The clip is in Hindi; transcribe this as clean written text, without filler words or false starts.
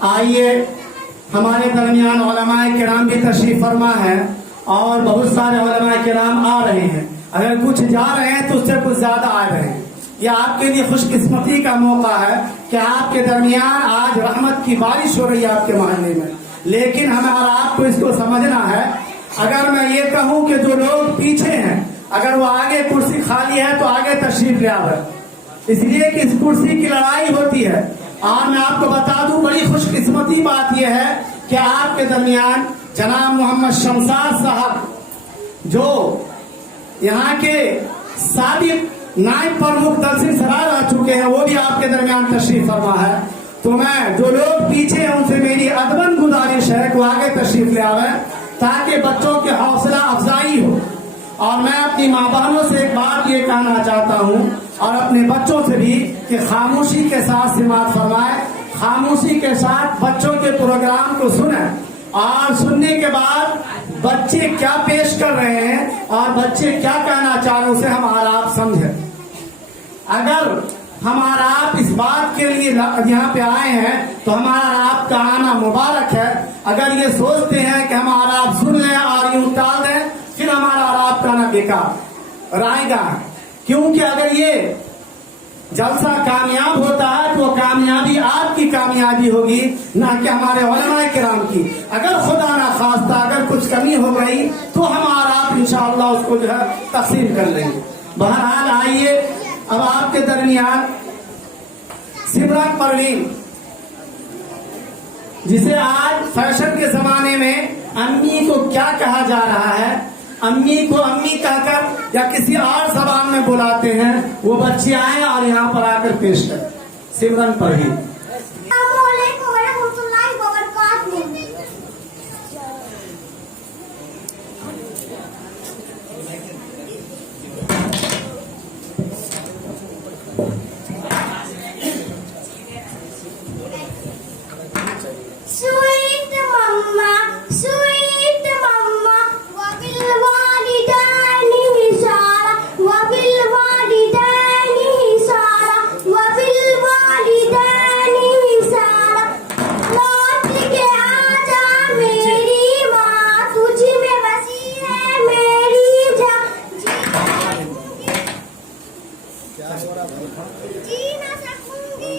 आइए, हमारे दरमियान उलमाए किराम भी तशरीफ फरमा है और बहुत सारे उलमाए किराम आ रहे हैं। अगर कुछ जा रहे हैं तो उससे कुछ ज्यादा आ रहे हैं। यह आपके लिए खुशकिस्मती का मौका है कि आपके दरमियान आज रहमत की बारिश हो रही है आपके मोहल्ले में। लेकिन हमारा आपको इसको समझना है। अगर मैं ये कहूँ कि जो लोग पीछे हैं, अगर वो आगे कुर्सी खाली है तो आगे तशरीफ ले आवे, इसलिए कि इस कुर्सी की लड़ाई होती है। और मैं आपको बता दूं, बड़ी खुशकिस्मती बात यह है कि आपके दरमियान जनाब मोहम्मद शमशाद साहब, जो यहाँ के साबिक नायब प्रमुख तहसील सराय रह चुके हैं, वो भी आपके दरमियान तशरीफ फरमा है। तो मैं जो लोग पीछे हैं उनसे मेरी अदबन गुजारिश है कि वो आगे तशरीफ ले आवे ताकि बच्चों की हौसला अफजाई हो। और मैं अपनी माँ बहनों से एक बात ये कहना चाहता हूँ और अपने बच्चों से भी कि खामोशी के साथ समाअत फरमाए, खामोशी के साथ बच्चों के प्रोग्राम को सुने और सुनने के बाद बच्चे क्या पेश कर रहे हैं और बच्चे क्या कहना चाह रहे हैं उसे हमारा आप समझे। अगर हमारा आप इस बात के लिए यहाँ पे आए हैं तो हमारा आपका आना मुबारक है। अगर ये सोचते हैं कि हमारा आप सुन लें और यूं टाल दें, फिर हमारा आपका आना बेकार रहेगा। क्योंकि अगर ये जलसा कामयाब होता है तो वो कामयाबी आपकी कामयाबी होगी, ना कि हमारे उलमाए किराम की। अगर खुदा ना खास्ता अगर कुछ कमी हो गई तो हमारा आप इंशाअल्लाह उसको जो है तकसीम कर लेंगे। बहरहाल आइए, अब आपके दरमियान सिमरन परवीन, जिसे आज फैशन के जमाने में अम्मी को क्या कहा जा रहा है, अम्मी को अम्मी कहकर या किसी और जबान में बुलाते हैं, वो बच्चे आए और यहाँ पर आकर पेश करें। सिमरन परवीन। जी ना सकूंगी।